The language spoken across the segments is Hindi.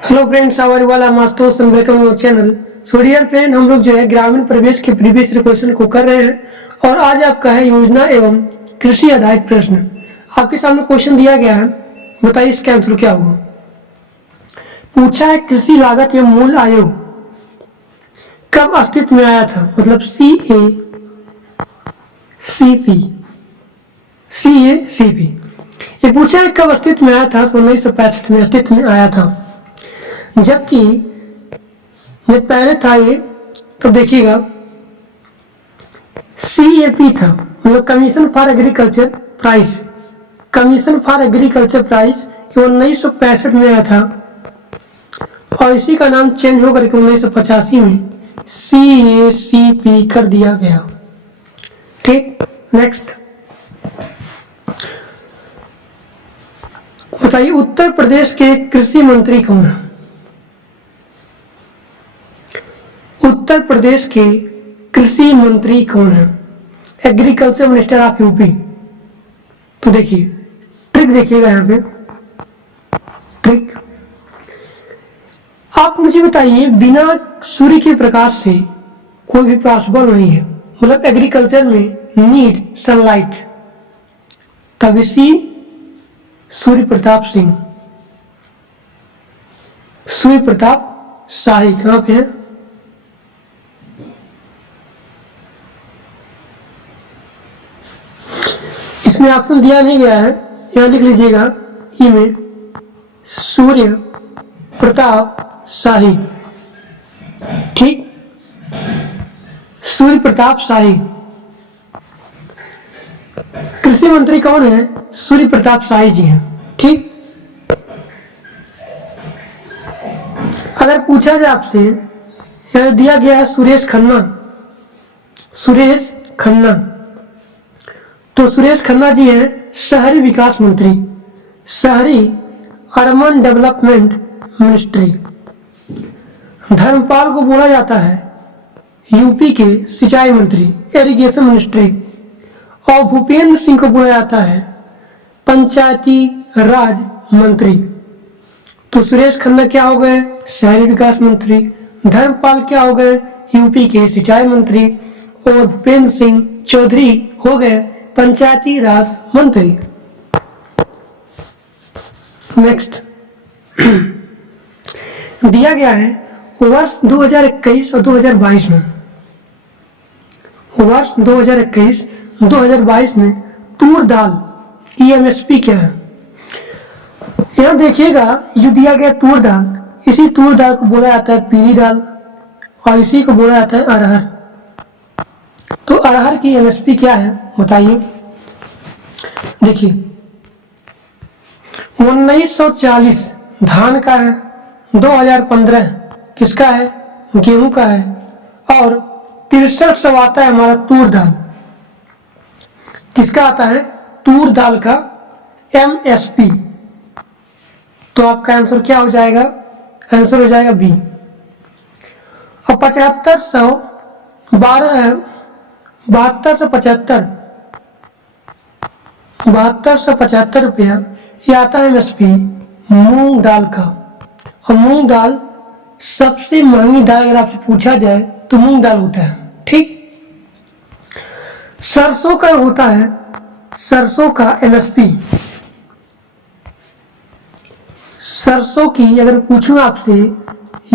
हेलो फ्रेंड्स, हमारे वाला masters welcome channel. So dear friend, हम लोग जो है ग्रामीण प्रवेश के प्रीवियस क्वेश्चन को कर रहे हैं और आज आपका है योजना एवं कृषि आधारित प्रश्न। आपके सामने क्वेश्चन दिया गया है, बताइए इसका आंसर क्या होगा। पूछा है कृषि लागत एवं मूल्य आयोग कब अस्तित्व में आया था, मतलब CACP। ये पूछा है कब अस्तित्व में आया था, तो 1965 में अस्तित्व में आया था। जबकि जब पहले था ये, तो देखिएगा CAP था, मतलब commission for agriculture price. Commission for agriculture price 1965 में आया था और इसी का नाम चेंज होकर के 1985 में CACP कर दिया गया। ठीक, नेक्स्ट बताइए उत्तर प्रदेश के कृषि मंत्री कौन है। उत्तर प्रदेश के कृषि मंत्री कौन है? Agriculture minister of UP. तो देखिए ट्रिक देखिएगा यहाँ पे ट्रिक। आप मुझे बताइए, बिना सूर्य के प्रकाश से कोई भी पॉसिबल नहीं है, मतलब एग्रीकल्चर में नीड सनलाइट। तभी सूर्य प्रताप सिंह, सूर्य प्रताप शाही कहां पे है? इसमें ऑप्शन दिया नहीं गया है, यहां लिख लीजिएगा ई में सूर्य प्रताप शाही। ठीक, सूर्य प्रताप शाही कृषि मंत्री कौन है? सूर्य प्रताप शाही जी हैं। ठीक, अगर पूछा जाए आपसे, यहां दिया गया है सुरेश खन्ना। सुरेश खन्ना, तो सुरेश खन्ना जी हैं शहरी विकास मंत्री, शहरी अर्बन डेवलपमेंट मिनिस्ट्री। धर्मपाल को बोला जाता है यूपी के सिंचाई मंत्री, इरिगेशन मिनिस्ट्री। और भूपेंद्र सिंह को बोला जाता है पंचायती राज मंत्री। तो सुरेश खन्ना क्या हो गए? शहरी विकास मंत्री। धर्मपाल क्या हो गए? यूपी के सिंचाई मंत्री। और भूपेंद्र सिंह चौधरी हो गए पंचायती राज मंत्री। नेक्स्ट दिया गया है वर्ष 2021 और 2022 में, वर्ष 2021-2022 में तूर दाल की MSP क्या है? यहां देखिएगा, जो दिया गया तूर दाल, इसी तूर दाल को बोला जाता है पीली दाल और इसी को बोला जाता है अरहर। तो अरहर की MSP क्या है बताइए। देखिए 1940 धान का है, 2015 किसका है? गेहूं का है, और 6300 आता है हमारा तूर दाल। किसका आता है? तूर दाल का MSP। तो आपका आंसर क्या हो जाएगा? आंसर हो जाएगा बी। और 7275 रुपया ये आता है MSP मूंग दाल का। और मूंग दाल सबसे महंगी दाल अगर आपसे पूछा जाए तो मूंग दाल होता है। ठीक, सरसों का होता है, सरसों का MSP। सरसों की अगर पूछूं आपसे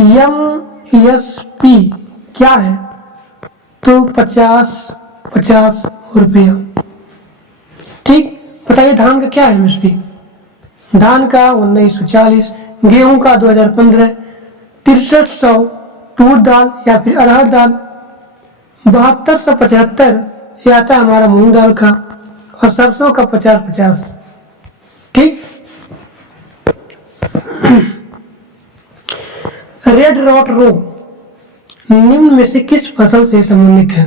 MSP क्या है, तो 50 रुपया। ठीक, बताइए धान का क्या है MSP? धान का 1940, गेहूं का 2015, 6300 तूर दाल या फिर अरहर दाल, 7275 ये आता है हमारा मूंग दाल का, और सरसों का 50। ठीक, रेड रॉट रोग निम्न में से किस फसल से संबंधित है?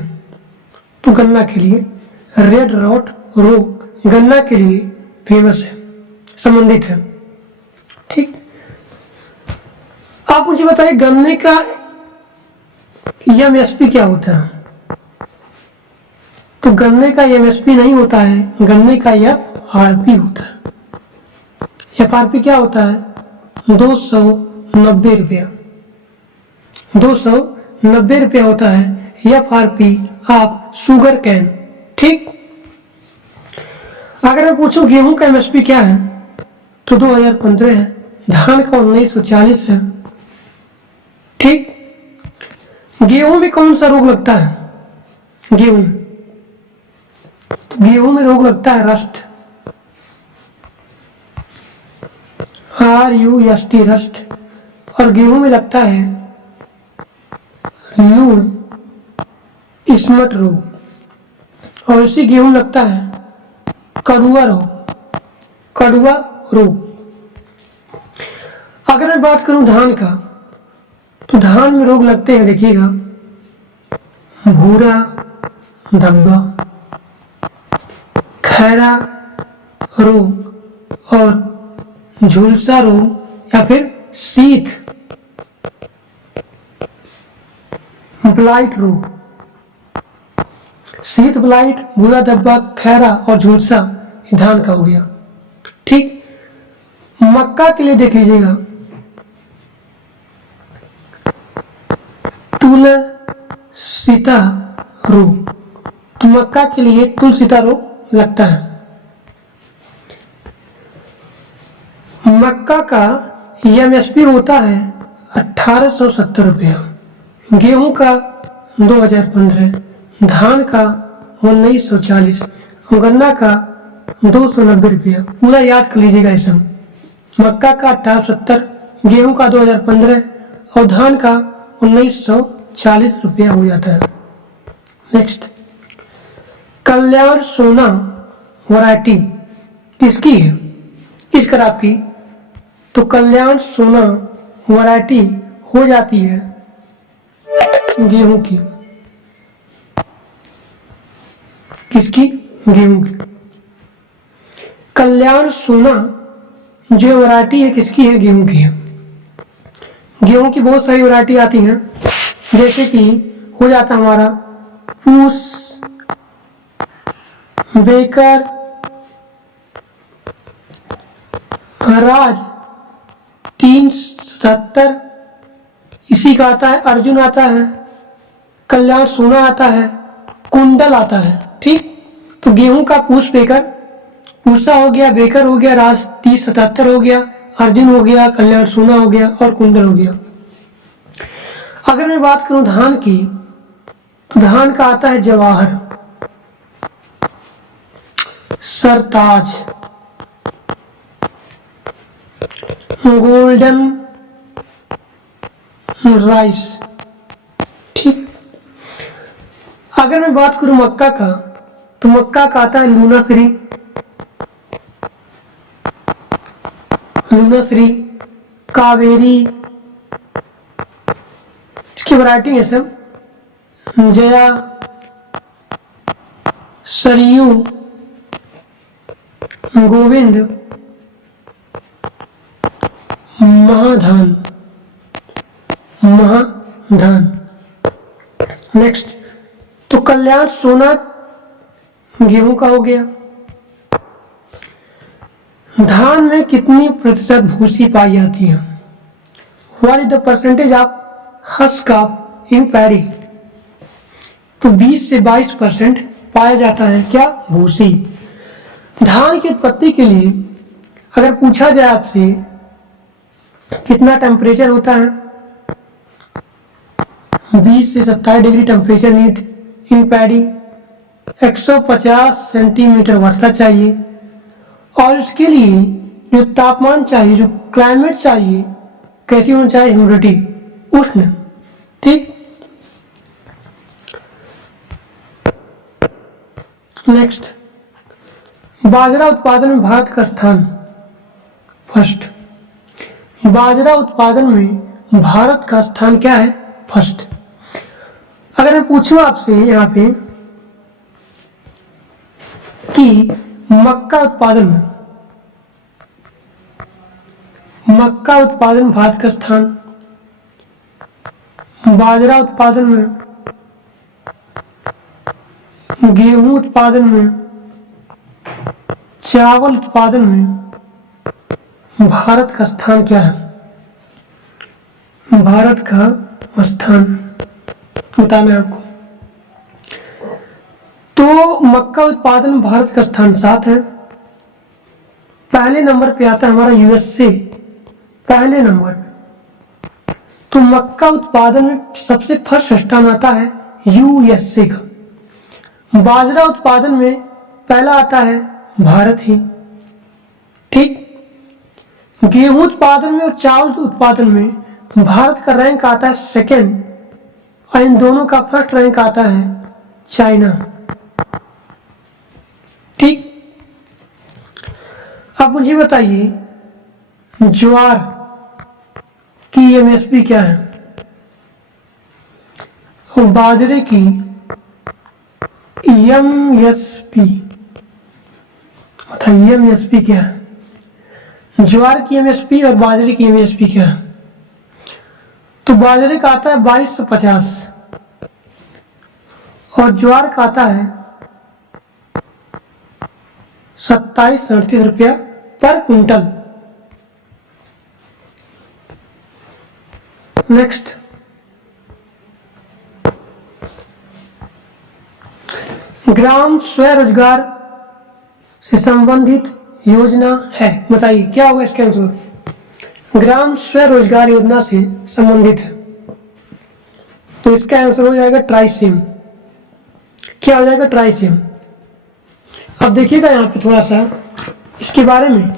तो गन्ना के लिए रेड रॉट रोग गन्ना के लिए फेमस है, संबंधित है। ठीक, आप मुझे बताइए गन्ने का MSP क्या होता है? तो गन्ने का MSP नहीं होता है, गन्ने का FRP होता है। FRP क्या होता है? 200 290 रुपया। 290 रुपया होता है FRP आप शुगर कैन। ठीक, अगर मैं पूछूं गेहूं का MSP क्या है तो 2015 है, धान का 1940 है। ठीक, गेहूं में कौन सा रोग लगता है? गेहूं तो गेहूं में रोग लगता है रस्ट, RUST रस्ट, और गेहूं में लगता है लूज स्मट रोग, और इसी गेहूं लगता है कड़ुआ रोग। अगर मैं बात करूं धान का तो धान में रोग लगते हैं, देखिएगा, भूरा धब्बा, खैरा रोग और झुलसा रोग या फिर शीत ब्लाइट रोग। शीत ब्लाइट, भूरा धब्बा, खैरा और झुलसा ये धान का हो गया। ठीक, मक्का के लिए देख लीजिएगा, तुलसीता रोग, तो मक्का के लिए तुलसीता रोग लगता है। मक्का का MSP होता है 1870 रुपया, गेहूं का 2015, धान का 1940 और गन्ना का 290 रुपया। पूरा याद कर लीजिएगा इसे। मक्का का 1870, गेहूं का 2015 और धान का 1940 रुपया हो जाता है। नेक्स्ट, कल्याण सोना वैरायटी किसकी है? किस क्रॉप की? तो कल्याण सोना वैरायटी हो जाती है गेहूं की। किसकी? गेहूं की। कल्याण सोना जो वैरायटी है किसकी है? गेहूं की है। गेहूं की बहुत सारी वैरायटी आती हैं, जैसे कि हो जाता हमारा पूस, बेकर, राज 377, इसी का आता है अर्जुन, आता है कल्याण सोना, आता है कुंडल, आता है। ठीक, तो गेहूं का पूस बेकर, पूसा हो गया, बेकर हो गया, राज 3077 हो गया, अर्जुन हो गया, कल्याण सोना हो गया और कुंडल हो गया। अगर मैं बात करूं धान की तो धान का आता है जवाहर, सरताज, गोल्डन राइस। ठीक, अगर मैं बात करूं मक्का का तो मक्का का आता है लूनाश्री, कावेरी, इसकी वैरायटी है सब, जया, सरयू, गोविंद, महाधान। नेक्स्ट, तो कल्याण सोना गेहूं का हो गया। धान में कितनी प्रतिशत भूसी पाई जाती है? What is the percentage of husk of in paddy? तो 20 से 22% पाया जाता है क्या? भूसी। धान की उत्पत्ति के लिए अगर पूछा जाए आपसे कितना टेम्परेचर होता है, 20 से 27 degree temperature need in paddy, 150 centimetre वर्षा चाहिए, और इसके लिए जो तापमान चाहिए, जो क्लाइमेट चाहिए, कैसी होनी चाहिए? ह्यूमिडिटी, उष्ण। ठीक, नेक्स्ट, बाजरा उत्पादन में भारत का स्थान फर्स्ट। बाजरा उत्पादन में भारत का स्थान क्या है? फर्स्ट। अगर मैं पूछूं आपसे यहाँ पे कि मक्का उत्पादन भारत का स्थान, बाजरा उत्पादन में, गेहूं उत्पादन में, चावल उत्पादन में भारत का स्थान क्या है? भारत का स्थान बताना है आपको। तो मक्का उत्पादन भारत का स्थान 7 है। पहले नंबर पे आता है हमारा यूएसए, पहले नंबर पे। तो मक्का उत्पादन में सबसे फर्स्ट स्थान आता है यूएसए का। बाजरा उत्पादन में पहला आता है भारत ही, ठीक। गेहूं उत्पादन में और चावल उत्पादन में भारत का रैंक आता है सेकंड, और इन दोनों का फर्स्ट रैंक आता है चाइना, ठीक। अब मुझे बताइए ज्वार की एमएसपी क्या है और बाजरे की एमएसपी, बताइए एमएसपी क्या है? ज्वार की एमएसपी और बाजरे की एमएसपी क्या है? तो बाजरे का आता है 2250 और ज्वार का आता है 27-38 रुपया पर क्विंटल। नेक्स्ट, ग्राम स्वरोजगार से संबंधित योजना है, बताइए क्या होगा इसका आंसर? ग्राम स्वरोजगार योजना से संबंधित है, तो इसका आंसर हो जाएगा ट्राइसेम। क्या हो जाएगा? ट्राइसेम। अब देखिएगा यहाँ पे थोड़ा सा इसके बारे में।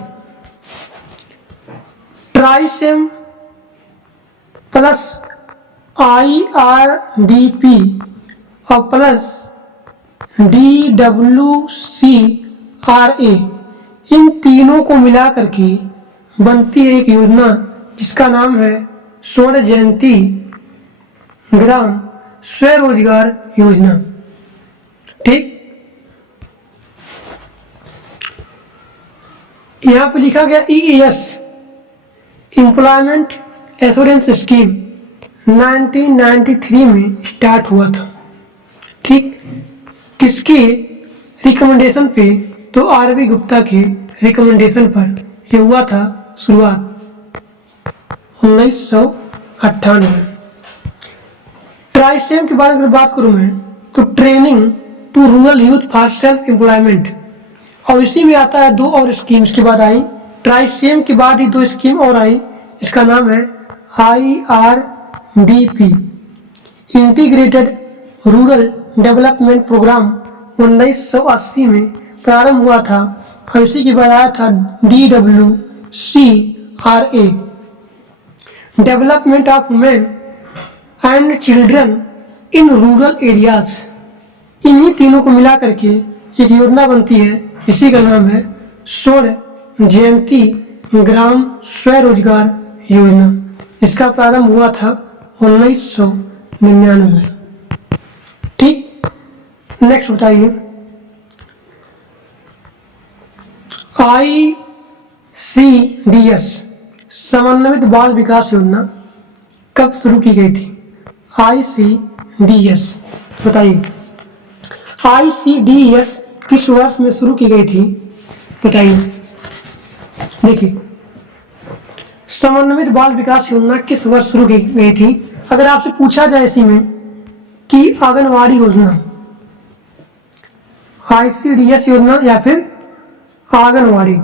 ट्राइसेम प्लस IRDP और प्लस DWCRA, इन तीनों को मिला करके बनती है एक योजना जिसका नाम है स्वर्ण जयंती ग्राम स्वरोजगार योजना, ठीक। यहां पे लिखा गया EES एम्प्लॉयमेंट एश्योरेंस स्कीम 1993 में स्टार्ट हुआ था, ठीक। किसके रिकमेंडेशन पे? तो RV गुप्ता के रिकमेंडेशन पर ये हुआ था शुरुआत 1998। ट्राइसेम के बारे में अगर बात करूं मैं, तो training to rural youth for self employment, और इसी में आता है 2 और स्कीम्स के बाद आई। ट्राइसेम के बाद ही 2 स्कीम और आई, इसका नाम है IRDP integrated rural development programme 1980 में प्रारंभ हुआ था, और इसी के बाद आया था DWCRA development of women and children in rural areas. इन्हीं तीनों को मिला करके एक योजना बनती है, इसी का नाम है स्वर्ण जयंती ग्राम स्वरोजगार योजना। इसका प्रारंभ हुआ था 1999 में, ठीक। नेक्स्ट बताइए, ICDS समन्वित बाल विकास योजना कब शुरू की गई थी? ICDS बताइए, ICDS किस वर्ष में शुरू की गई थी? बताइए। देखिए, समन्वित बाल विकास योजना किस वर्ष शुरू की गई थी? अगर आपसे पूछा जाए इसी में कि आंगनवाड़ी योजना, ICDS योजना या फिर आंगनवाड़ी,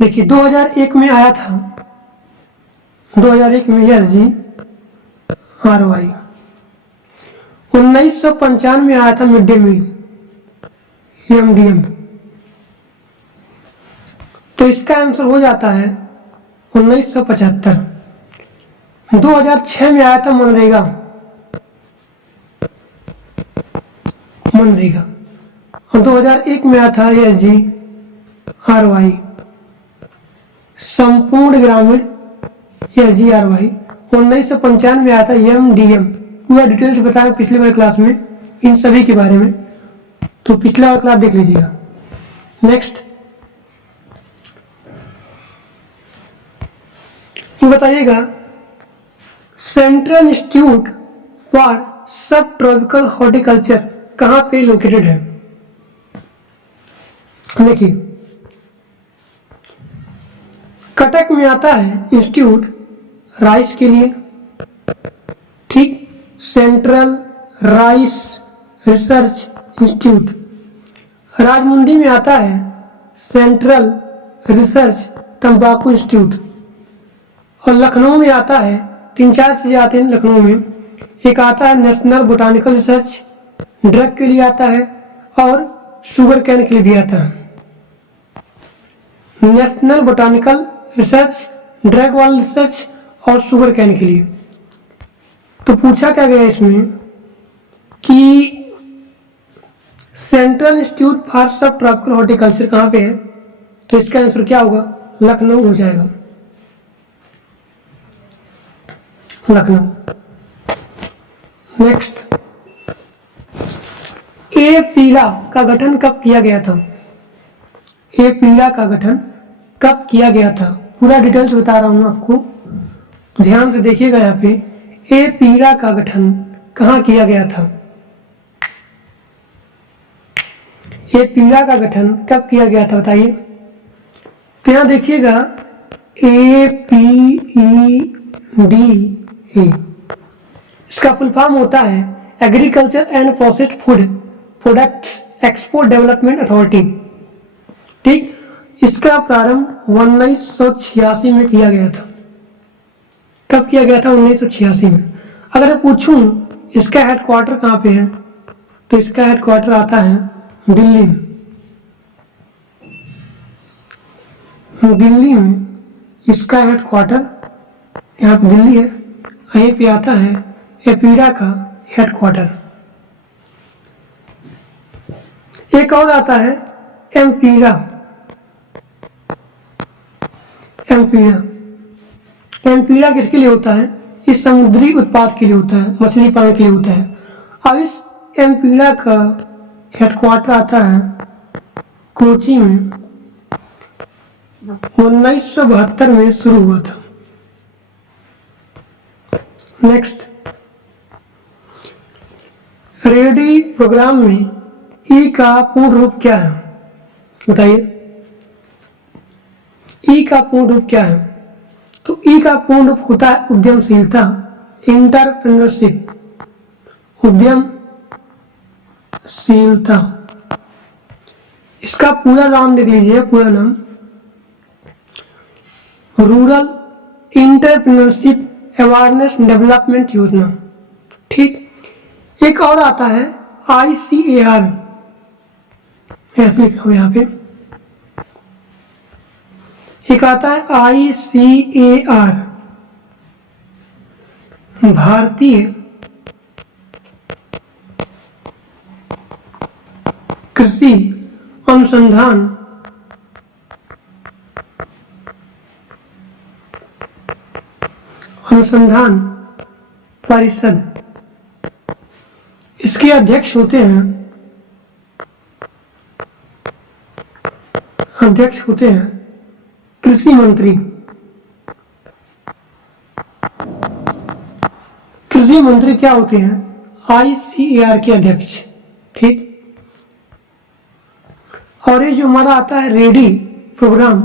देखिए 2001 में आया था, 2001 में SGRY, 1995 में आया था मिड डे मील MDM, तो इसका आंसर हो जाता है 1975। 2006 में आया था मनरेगा, और 2001 में आया था SGRY संपूर्ण ग्रामीण SGRY। 1995 में आया था MDM। पूरा डिटेल्स बताया पिछले वाले क्लास में इन सभी के बारे में, तो पिछला वाला क्लास देख लीजिएगा। नेक्स्ट, ये बताइएगा सेंट्रल इंस्टीट्यूट फॉर सब ट्रॉपिकल हॉर्टिकल्चर कहाँ पे लोकेटेड है? देखिए, कटक में आता है इंस्टीट्यूट राइस के लिए, ठीक, सेंट्रल राइस रिसर्च इंस्टीट्यूट। राजमुंदी में आता है सेंट्रल रिसर्च तंबाकू इंस्टीट्यूट। और लखनऊ में आता है, 3-4 चीजें आते हैं लखनऊ में। एक आता है नेशनल बोटानिकल रिसर्च, ड्रग के लिए आता है, और शुगर कैन के लिए भी आता है। नेशनल बोटानिकल रिसर्च, ड्रग वाला रिसर्च और शुगर कैन के लिए। तो पूछा क्या गया इसमें कि सेंट्रल इंस्टीट्यूट फॉर सब ट्रॉपिकल हॉर्टिकल्चर कहाँ पे है, तो इसका आंसर क्या होगा, लखनऊ हो जाएगा, लखनऊ। नेक्स्ट, ए पीला का गठन कब किया गया था? ए पीला का गठन कब किया गया था? पूरा डिटेल्स बता रहा हूं आपको, ध्यान से देखिएगा यहाँ पे। ए पीला का गठन कहाँ किया गया था? ए पीला का गठन कब किया गया था बताइए। तो यहाँ देखिएगा APEDA, इसका फुल फॉर्म होता है agriculture and processed food products export development authority, ठीक। इसका प्रारंभ 1986 में किया गया था। कब किया गया था? 1986 में। अगर मैं पूछूं इसका हेडक्वार्टर कहाँ पे है, तो इसका हेडक्वार्टर आता है दिल्ली में। दिल्ली में इसका हेडक्वार्टर, यहाँ पे दिल्ली है, यहीं पे आता है एपीडा का हेडक्वार्टर। एक और आता है एमपीडा। एमपीडा किसके लिए होता है? इस समुद्री उत्पाद के लिए होता है, मछली पालन के लिए होता है। अब इस एमपीडा का हेडक्वार्टर आता है कोची में। 1972 में शुरू हुआ था। नेक्स्ट, रेडी प्रोग्राम में ई का पूर्ण रूप क्या है बताइए। ई का पूर्ण रूप क्या है? तो ई का पूर्ण रूप होता है उद्यमशीलता, इंटरप्रेन्योरशिप, उद्यमशीलता। इसका पूरा नाम देख लीजिए, पूरा नाम रूरल इंटरप्रेन्योरशिप अवेयरनेस डेवलपमेंट योजना, ठीक। एक और आता है ICAR, ऐसे लिखा हुआ यहाँ पे। एक आता है ICAR, भारतीय कृषि अनुसंधान परिषद। इसके अध्यक्ष होते हैं कृषि मंत्री। कृषि मंत्री क्या होते हैं? ICAR के अध्यक्ष, ठीक। और ये जो हमारा आता है रेडी प्रोग्राम,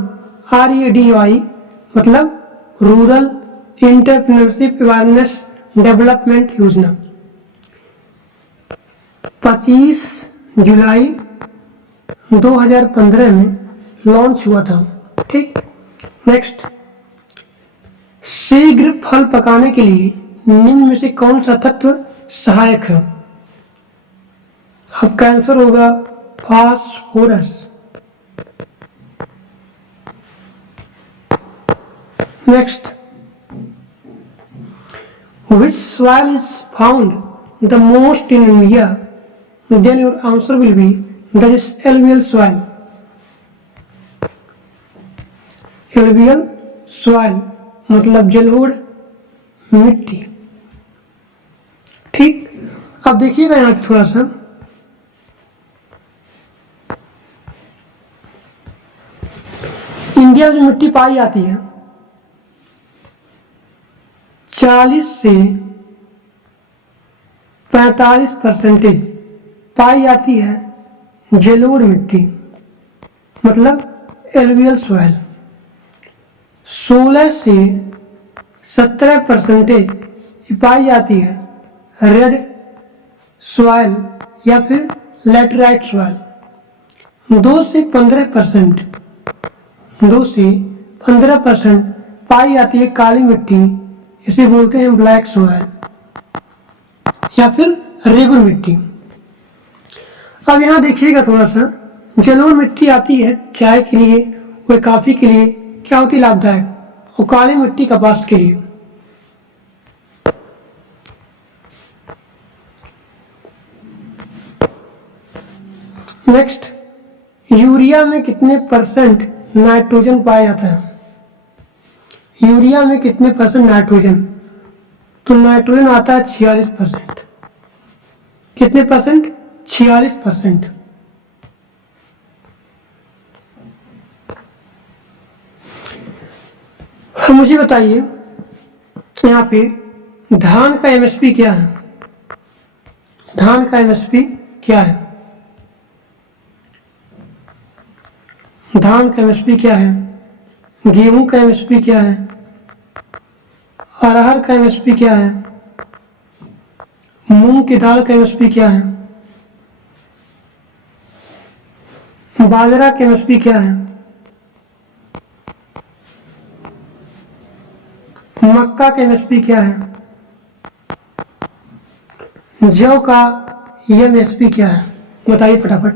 RADY, मतलब रूरल इंटरप्रेन्योरशिप अवेयरनेस डेवलपमेंट योजना, 25 जुलाई 2015 में लॉन्च हुआ था, ठीक। नेक्स्ट, शीघ्र फल पकाने के लिए निम्न में से कौन सा तत्व सहायक है? आपका आंसर होगा phosphorus. Next, which soil is found the most in India? Then your answer will be that is alluvial soil. Alluvial soil मतलब जलोढ़ मिट्टी, ठीक। अब देखिएगा यहाँ पे थोड़ा सा, इंडिया में जो मिट्टी पाई जाती है 40 से 45% पाई जाती है जलोढ़ मिट्टी, मतलब एलुवियल सॉइल। 16 से 17% पाई जाती है रेड सॉइल या फिर लैटेराइट सॉइल। 2 से 15% पाई जाती है काली मिट्टी, इसे बोलते हैं ब्लैक सॉइल या फिर रेगुल मिट्टी। अब यहाँ देखिएगा थोड़ा सा, जलोढ़ मिट्टी आती है चाय के लिए व कॉफी के लिए, क्या होती है लाभदायक, और काली मिट्टी कपास के लिए। नेक्स्ट, यूरिया में कितने परसेंट नाइट्रोजन पाया जाता है? यूरिया में कितने परसेंट नाइट्रोजन? तो नाइट्रोजन आता है 46%। कितने परसेंट? 46%। मुझे बताइए यहाँ पे धान का एमएसपी क्या है? धान का एमएसपी क्या है? धान का एमएसपी क्या है? गेहूं का एमएसपी क्या है? अरहर का एमएसपी क्या है? मूंग की दाल का एमएसपी क्या है? बाजरा का एमएसपी क्या है? मक्का का एमएसपी क्या है? जौ का एमएसपी क्या है? बताइए फटाफट।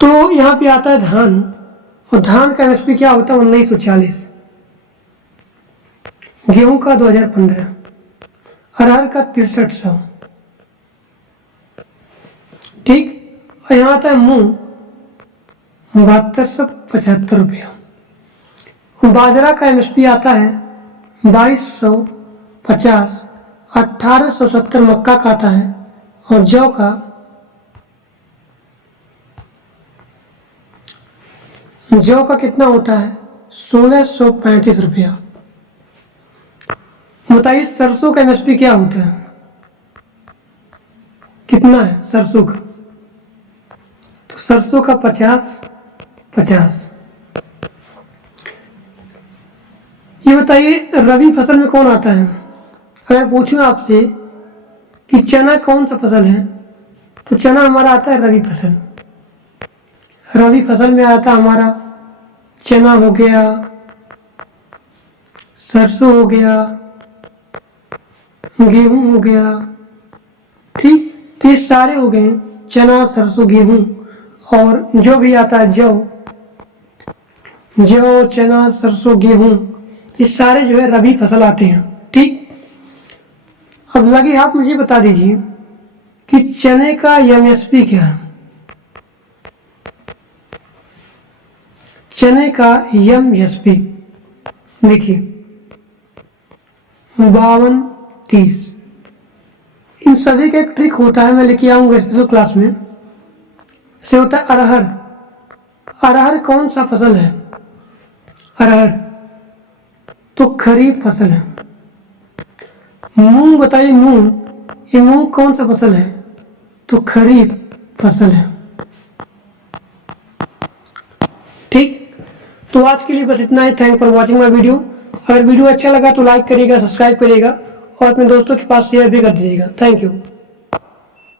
तो यहाँ पे आता है धान, और धान का एमएसपी क्या होता है? 1940। गेहूं का 2015, अरहर का 6300। ठीक, और यहाँ आता है मूंग 7275 रुपया। बाजरा का एमएसपी आता है 2250, 1870 मक्का का आता है, और जौ का कितना होता है? 1635 रुपया। बताइए सरसों का एमएसपी क्या होता है? कितना है सरसों का? तो सरसों का 50। ये बताइए रबी फसल में कौन आता है? अगर पूछूं आपसे कि चना कौन सा फसल है, तो चना हमारा आता है रबी फसल। रबी फसल में आता है हमारा चना हो गया, सरसों हो गया, गेहूं हो गया। ठीक, तो ये सारे हो गए, चना, सरसों, गेहूं, और जो भी आता है जौ, चना, सरसों, गेहूं, ये सारे जो है रबी फसल आते हैं। ठीक, अब लगे हाथ मुझे बता दीजिए कि चने का एमएसपी क्या है? चने का एमएसपी देखिए 52-30। इन सभी का एक ट्रिक होता है, मैं लेके आऊंगा स्पेशल क्लास में। से होता है अरहर। अरहर कौन सा फसल है? अरहर तो खरीफ फसल है। मूंग बताइए, मूंग, ये मूंग कौन सा फसल है? तो खरीफ फसल है। ठीक, तो आज के लिए बस इतना ही। Thank for watching my video. अगर वीडियो अच्छा लगा तो लाइक करिएगा, सब्सक्राइब करिएगा और अपने दोस्तों के पास शेयर भी कर दीजिएगा। Thank you.